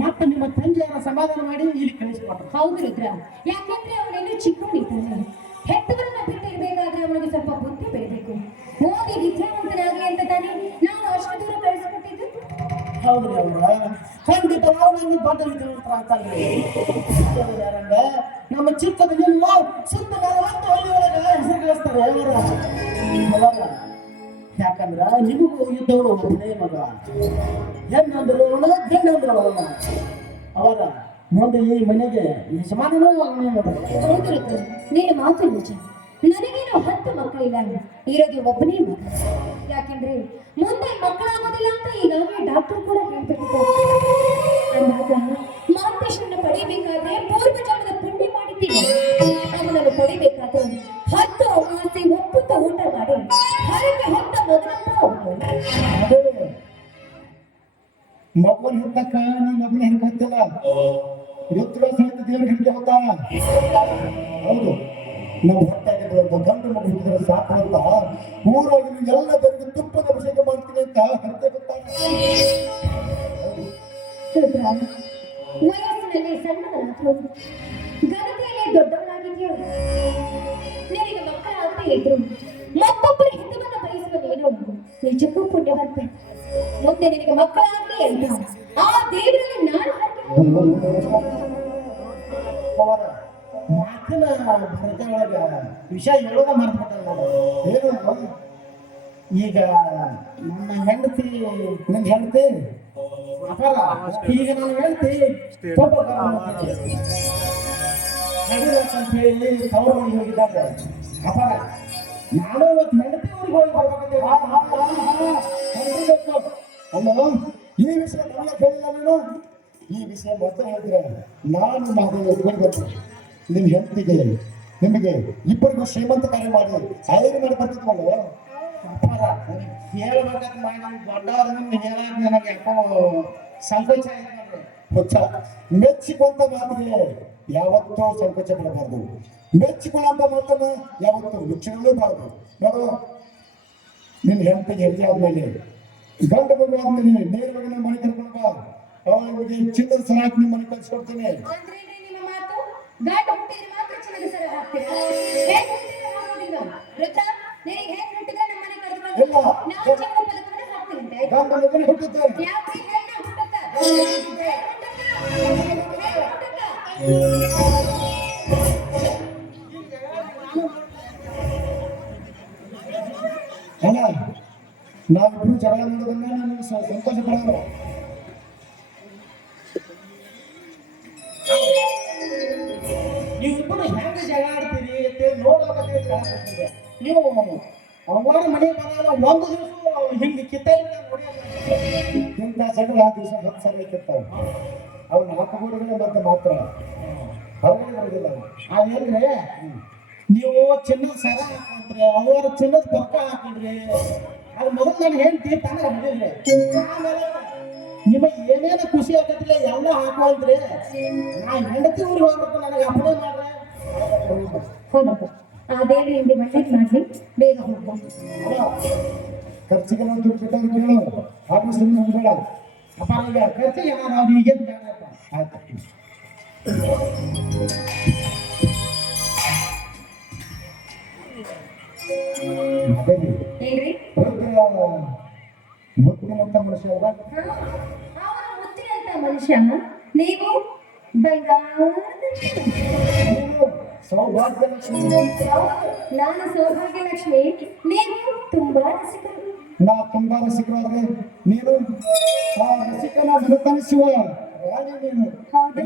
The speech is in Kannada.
ಮತ್ತೆ ನಿಮ್ಮ ತಂದೆಯರ ಸಮಾಧಾನ ಮಾಡಿ ಇಲ್ಲಿ ಕಳಿಸ್ಕೊಟ್ರು ಹೌದು ರುದ್ರ. ಯಾಕೆಂದ್ರೆ ಅವನೇನು ಚಿಕ್ಕವನಿದ್ದಾನೆ ಹೆತ್ತವರನ್ನ ಬಿಟ್ಟಿರ್ಬೇಕಾದ್ರೆ ಅವನಿಗೆ ಸ್ವಲ್ಪ ಬುದ್ಧಿ ಬೆಳಿಬೇಕು ಓದಿ ವಿದ್ಯಾವಂತನಾಗಲಿ ಅಂತ ತಾನೇ ನಾವು ಅಷ್ಟು ದೂರ ಕಳಿಸ್ಕೊಟ್ಟಿದ್ದು? ಹೌದು ಖಂಡಿತ ನೀವು ದೊಡ್ಡ ವಿದ್ಯಾವಂತರ ಆಗ್ತಾರ್ರಿ ನಮ್ಮ ನಮ್ಮ ಚಿಕ್ಕದನ್ನೆಲ್ಲ ಸುತ್ತ ನಲವತ್ತು ಹಳ್ಳಿಯೊಳಗ ಹೆಸರು ಕಳಿಸ್ತಾರೆ ಯಾಕಂದ್ರ ನಿಮಗೂ ಇದ್ದವನು ಒಬ್ಬನೇ ಮಗ. ಹೆಣ್ಣಂದ್ರು ಅವನು ಅವರ ಮುಂದೆ ಈ ಮನೆಗೆ ನೀನು ಮಾತು ನಿಜ ನನಗೇನು ಹತ್ತು ಮಕ್ಕಳಿಲ್ಲ ಇರೋದು ಒಬ್ಬನೇ ಮಗ. ಯಾಕೆಂದ್ರೆ ಮುಂದೆ ಮಕ್ಕಳಾಗೋದಿಲ್ಲ ಅಂತ ಈಗಾಗಲೇ ಡಾಕ್ಟರ್ ಕೂಡ ಹೇಳ್ಬಿಟ್ಟಿದ್ದಾರೆ ಮಗನ ಹುಟ್ಟಕ್ಕ ನೀ ಮಗನ ಹಿಡ್ಕ ಹತ್ತಿಲ್ಲ ರುದ್ರ ಸಹಿತ ದೇವ್ರ ಹಿಡ್ಕೆ ಹೋಗ್ತಾನ ಹೌದು. ನಾವು ಹೊಟ್ಟಾಗಿರುವಂತ ಗಂಡು ಮಗು ಹಿಡಿದ್ರೆ ಸಾಕು ಅಂತ. ಊರಾಗಿ ಎಲ್ಲ ಬರೆದು ತುಪ್ಪದ ಅಭಿಷೇಕ ಮಾಡ್ತೀನಿ ಅಂತ ಹರಕೆ ಗೊತ್ತಾಗ ವಯಸ್ಸಿನಲ್ಲಿ ಸಣ್ಣವರಾದ್ರು ಘನತೆಯಲ್ಲಿ ದೊಡ್ಡವರಾಗಿದೆಯೋ? ನಿನಗೆ ಮಕ್ಕಳಾಗದೇ ಇದ್ರು, ಮತ್ತೊಬ್ಬರ ಹಿತವನ್ನು ಬಯಸುವ ನೀನು? ನಿಜಕ್ಕೂ ಪುಣ್ಯವಂತ. ಮುಂದೆ ನಿನಗೆ ಮಕ್ಕಳಾಗಲಿ ಅಂತ. ಆ ದೇವರಲ್ಲಿ ನಾನು ಮಾತಿನ ವಿಷಯ ಈಗ ನನ್ನ ಹೆಂಡತಿ ನನ್ನ ಹೆಂಡತಿ ಈಗ ನಾನು ಹೇಳ್ತಿ ಅಂತ ಹೋಗಿದ್ದಾಗ ಅಪಾರ ನಾನು ಇವತ್ತು ಹೆಂಡತಿ ಊರಿಗೆ ಹೋಗಿ ಬರ್ಬೇಕಂತ ಅಲ್ಲ ಈ ವಿಷಯ ನನ್ನ ಕೇಳಿಲ್ಲ ನೀನು. ಈ ವಿಷಯ ಮೊದಲು ಹೇಳಿದ್ರೆ ನಾನು ಮಗಳು ಒಪ್ಕೊಂಡು ನಿಮ್ಮ ಹೆಂಡತಿಗೆ, ನಿಮಗೆ ಇಬ್ಬರಿಗೂ ಶ್ರೀಮಂತ ಕಾರ್ಯ ಮಾಡಿ. ಐದು ಮಾಡಿ ಬರ್ತಿದ್ವಲ್ಲ? ಹೇಳ್ಬೇಕಂತ ಮಾಡಿ ದೊಡ್ಡವ್ರ ಹೇಳಕ್ ಸಂಕೋಚ. ಹುಚ್ಚ. ಮೆಚ್ಚಿಕೊಂತ ಮಾತಿಗೆ ಯಾವತ್ತೂ ಸಂಕೋಚ ಪಡಬಾರ್ದು. ಮೆಚ್ಚಿಕೊಳ್ಳಂತ ಮಾತನ್ನ ಯಾವತ್ತೂ ಮುಚ್ಚಿಕೊಳ್ಳಲೇಬಾರ್ದು ನೋಡು ನಿನ್ನ ಹೆಂಡತಿಗೆ ಹೆಜ್ಜೆ ಆದ್ಮೇಲೆ ಗಂಡ ಮಗು ಆದ್ಮೇಲೆ ನೇರವಾಗಿ ನಮ್ಮ ಮನೆ ಕರ್ಕೊಂಡು ಬಾ. ಅವಳಿಗೆ ಚಿನ್ನದ ಸರ ಹಾಕಿ ನಿಮ್ಮ ಮನೆ ಕಳ್ಸಿಕೊಡ್ತೀನಿ ಅಂದ್ರೇನ್ರಿ ನಿಮ್ಮ ಮಾತು ನಾವಿಬ್ರು ಜಗಳ ಮಾಡೋದನ್ನ ನಾನು ಸಂತೋಷ ಪಡೋದು ನೀವಿಬ್ಬರು ಹೆಂಗೆ ಜಗಳ ಆಡ್ತೀರಿ ಅಂತ ಕಾಣಿಸ್ತಿದೆ ನೀವು ಅವರ ಮನೆ ಬರಲ್ಲ, ಒಂದು ದಿವಸ ಹಿಂಗೆ ಕಿತ್ತ ಇಂಥ ಜಗಳ ಆ ದಿವಸ ಹತ್ತು ಸಲ ಕಿತ್ತಾವ. ಅವ್ರು ನಾಲ್ಕು ಗೋಡೆಗಳೇ ಮತ್ತೆ ಮಾತ್ರ. ಹೊರಗಡೆ ಬರೋದಿಲ್ಲ ಅದೇನ್ರಿ ನೀವು ಚಿನ್ನದ ಸರ ಹಾಕೊಂಡ್ರೆ, ಅವರ ಚಿನ್ನದ ಪಕ್ಕ ಹಾಕೊಂಡ್ರಿ ಅದು ಮೊದಲು ನಾನು ಹೇಳ್ತಿ ಮನೆಯಲ್ಲಿ. ಆಮೇಲೆ ನಿಮಗೆ ಏನೇನು ಖುಷಿ ಆಗತ್ತಿಲ್ಲ ಎಲ್ಲ ಹಾಕುವಂತ್ರಿ ನಾ ಹೆಂಡತಿ ಊರಿಗೆ ಹೋಗ್ಬೇಕು ನನಗೆ ಅಪ್ಪಣೆ ಮಾಡ್ರೆ. ಹೌದಪ್ಪ ಆ ದೇವಿ ಹಿಂದೆ ಒಳ್ಳೇದು ಮಾಡ್ಲಿ. ಬೇಗ ಹೋಗ್ಬಾ ಖರ್ಚಿಗೆ ನಾವು ದುಡ್ಡು ಕೊಟ್ಟವ್ರು ಕೇಳು. ಹಾಗೆ ಸುಮ್ಮನೆ ಹೋಗ್ಬೇಡ. ಅಪ್ಪ ಈಗ ಖರ್ಚಿಗೆ ನಾನು ಅವ್ರು ಈಗೇನು ಬೇಡಪ್ಪ ಆಯ್ತು. ಏನ್ರಿ? ಮುತ್ತಿನಂತ ಮನುಷ್ಯ ಅಲ್ವಾ? ಮುತ್ತಿನಂತ ಮನುಷ್ಯ ನೀವು ಸೌಭಾಗ್ಯ ಲಕ್ಷ್ಮಿ ನಾನು ಸೌಭಾಗ್ಯ ಲಕ್ಷ್ಮಿ ನೀವು ತುಂಬಾ ರಸಿಕರು. ನಾ ತುಂಬಾ ರಸಿಕರಾದ್ರೆ ನೀನು ಆ ರಸಿಕನ ಮನತನಿಸುವ ರಾಣಿ ನೀನು. ಹೌದು.